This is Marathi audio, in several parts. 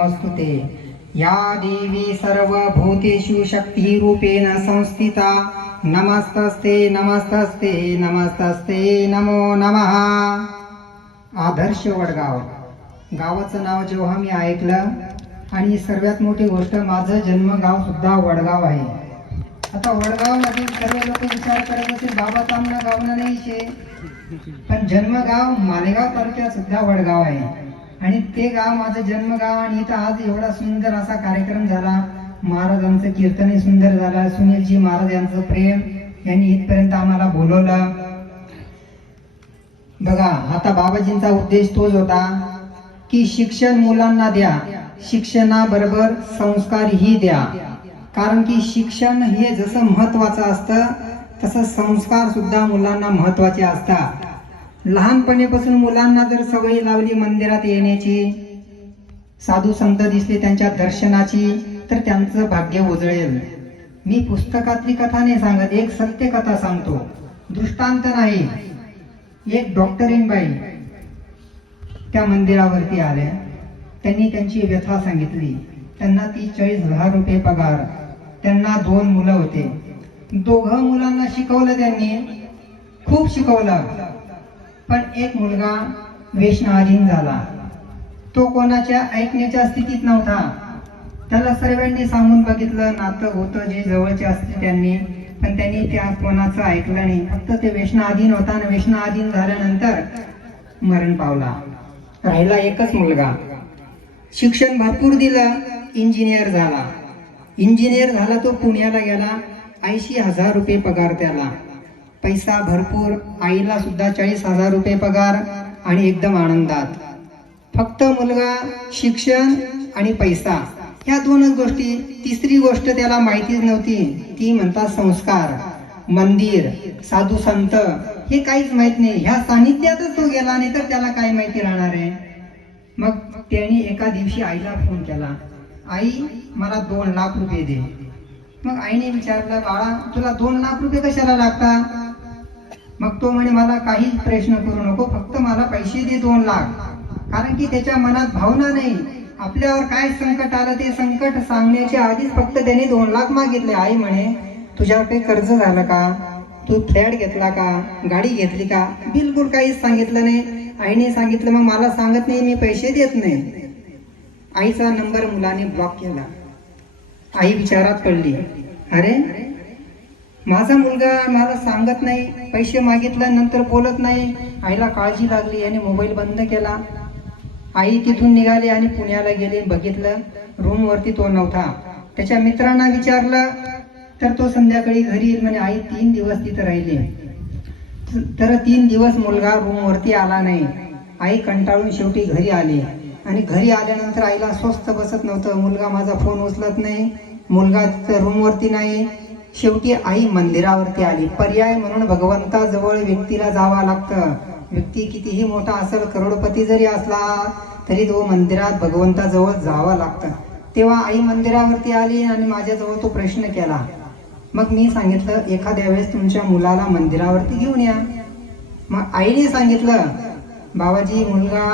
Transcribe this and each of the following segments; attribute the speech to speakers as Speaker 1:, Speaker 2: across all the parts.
Speaker 1: नमस्तुते या देवी सर्वभूतेषु शक्तिरूपेण संस्थिता। नमस्तस्ते नमस्तस्ते नमस्तस्ते नमो नमः। आदर्श वडगाव। गावाचं नाव जेव्हा मी ऐकलं आणि सर्वात मोठी गोष्ट माझं जन्मगाव सुद्धा वडगाव आहे. आता वडगावमध्ये सर्व लोक विचार करत असेल बाबा तामना गावना नाही शे पण जन्मगाव मालेगाव तालुक्यात सुद्धा वडगाव आहे. आणि ते गाव माझं जन्मगाव आणि इथं आज एवढा सुंदर असा कार्यक्रम झाला. महाराजांचं कीर्तनही सुंदर झालं. सुनीलजी महाराज यांचं प्रेम यांनी इथपर्यंत आम्हाला बोलवलं. बघा आता बाबाजींचा उद्देश तोच होता की शिक्षण मुलांना द्या. शिक्षणाबरोबर संस्कारही द्या. कारण की शिक्षण हे जसं महत्वाचं असतं तसं संस्कार सुद्धा मुलांना महत्त्वाचे असतात. लहानपणीपासून मुलांना जर सवय लावली मंदिरात येण्याची साधू संत दिसले त्यांच्या दर्शनाची तर त्यांचं भाग्य उजळेल. मी पुस्तकातली कथा नाही सांगत एक सत्य कथा सांगतो. दृष्टांत नाही. एक डॉक्टरीन बाई त्या मंदिरावरती आल्या. त्यांनी त्यांची व्यथा सांगितली. त्यांना ती चाळीस हजार रुपये पगार. त्यांना दोन मुलं होते. दोघं मुलांना शिकवलं त्यांनी. खूप शिकवलं. पण एक मुलगा वेशनाधीन झाला. तो कोणाच्या ऐकण्याच्या स्थितीत नव्हता. त्याला सर्वांनी सांगून बघितलं नातं होतं जे जवळचे असते त्यांनी पण त्यांनी त्या कोणाचं ऐकलं नाही. फक्त ते व्यसनाधीन होता आणि व्यसनाधीन झाल्यानंतर मरण पावला. राहिला एकच मुलगा. शिक्षण भरपूर दिलं इंजिनियर झाला. इंजिनियर झाला तो पुण्याला गेला ऐंशी हजार रुपये पगार त्याला. पैसा भरपूर आईला सुद्धा चाळीस हजार रुपये पगार आणि एकदम आनंदात. फक्त मुलगा शिक्षण आणि पैसा ह्या दोनच गोष्टी तिसरी गोष्ट त्याला माहितीच नव्हती. ती म्हणतात संस्कार मंदिर साधू संत हे काहीच माहीत नाही. ह्या सानिध्यातच तो गेला नाही तर त्याला काय माहिती राहणार आहे? मग त्याने एका दिवशी आईला फोन केला. आई मला दोन लाख रुपये दे. मग आईने विचारलं बाळा तुला दोन लाख रुपये कशाला लागतात? मग तो म्हणे मला काहीच प्रश्न करू नको फक्त मला पैसे दे दोन लाख. कारण की त्याच्या मनात भावना नाही. आपल्यावर काय संकट आलं ते संकट सांगण्याच्या आधीच फक्त त्याने दोन लाख मागितले. आई म्हणे तुझ्यावर काही कर्ज झालं का? तू फ्लॅट घेतला का? गाडी घेतली का? बिलकुल काहीच सांगितलं नाही. आईने सांगितलं मग मला सांगत नाही मी पैसे देत नाही. आईचा नंबर मुलाने ब्लॉक केला. आई विचारात पडली अरे माझा मुलगा मला सांगत नाही पैसे मागितलं नंतर बोलत नाही. आईला काळजी लागली आणि मोबाईल बंद केला. आई तिथून निघाली आणि पुण्याला गेली बघितलं रूम वरती तो नव्हता. त्याच्या मित्रांना विचारलं तर तो संध्याकाळी घरी येईल म्हणे आई तीन दिवस तिथं राहिली. तर तीन दिवस मुलगा रूम वरती आला नाही. आई कंटाळून शेवटी घरी आली. आणि घरी आल्यानंतर आईला स्वस्त बसत नव्हतं. मुलगा माझा फोन उचलत नाही. मुलगा रूम वरती नाही. शेवटी आई मंदिरावरती आली. पर्याय म्हणून भगवंताजवळ व्यक्तीला जावं लागतं. व्यक्ती कितीही मोठा असेल करोडपती जरी असला तरी तो मंदिरात भगवंताजवळ जावं लागतं. तेव्हा आई मंदिरावरती आली आणि माझ्याजवळ तो प्रश्न केला मग मी सांगितलं एखाद्या वेळेस तुमच्या मुलाला मंदिरावरती घेऊन या. मग आईने सांगितलं बाबाजी मुलगा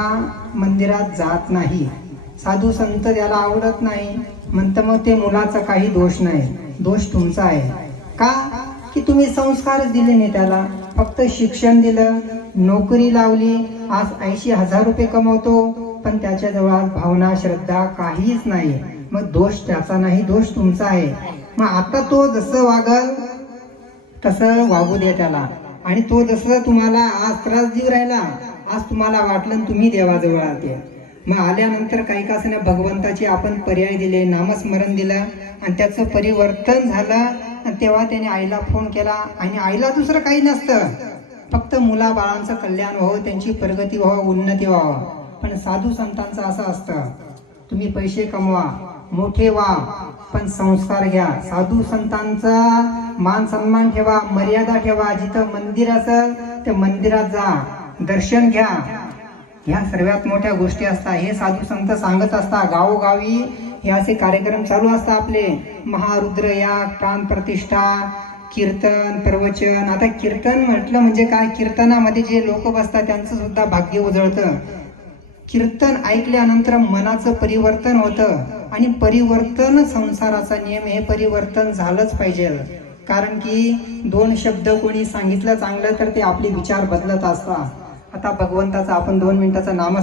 Speaker 1: मंदिरात जात नाही. साधू संत याला आवडत नाही म्हणतं मग ते मुलाचा काही दोष नाही. दोष तुमचा आहे. का? की तुम्ही संस्कारच दिले नाही त्याला. फक्त शिक्षण दिलं नोकरी लावली आज ऐंशी हजार रुपये कमवतो पण त्याच्याजवळ आज भावना श्रद्धा काहीच नाही. मग दोष त्याचा नाही दोष तुमचा आहे. मग आता तो जसं वागल तसं वागू दे त्याला. आणि तो जसं तुम्हाला आज त्रास देऊ राहिला आज तुम्हाला वाटलं तुम्ही देवाजवळ आले मग आल्यानंतर काही का असं भगवंताची आपण पर्याय दिले नामस्मरण दिलं आणि त्याचं परिवर्तन झालं. आणि तेव्हा त्याने आईला फोन केला. आणि आईला दुसरं काही नसतं. फक्त मुला बाळांचं कल्याण व्हावं त्यांची प्रगती व्हावं उन्नती व्हावं. पण साधू संतांचं असं असतं. तुम्ही पैसे कमवा मोठे व्हा पण संस्कार घ्या. साधू संतांचा मान सन्मान ठेवा मर्यादा ठेवा. जिथं मंदिर असेल त्या मंदिरात जा. दर्शन घ्या. ह्या सर्वात मोठ्या गोष्टी असतात हे साधू संत सांगत असता गावोगावी हे असे कार्यक्रम चालू असतात आपले. महारुद्र या प्राण प्रतिष्ठा कीर्तन प्रवचन. आता कीर्तन म्हटलं म्हणजे काय? कीर्तनामध्ये जे लोक बसतात त्यांचं सुद्धा भाग्य उजळतं. कीर्तन ऐकल्यानंतर मनाचं परिवर्तन होतं. आणि परिवर्तन संसाराचा नियम हे परिवर्तन झालंच पाहिजे. कारण की दोन शब्द कोणी सांगितलं चांगलं तर ते आपले विचार बदलत असतात. आता भगवंताचा आपण दोन मिनिटाचा नाम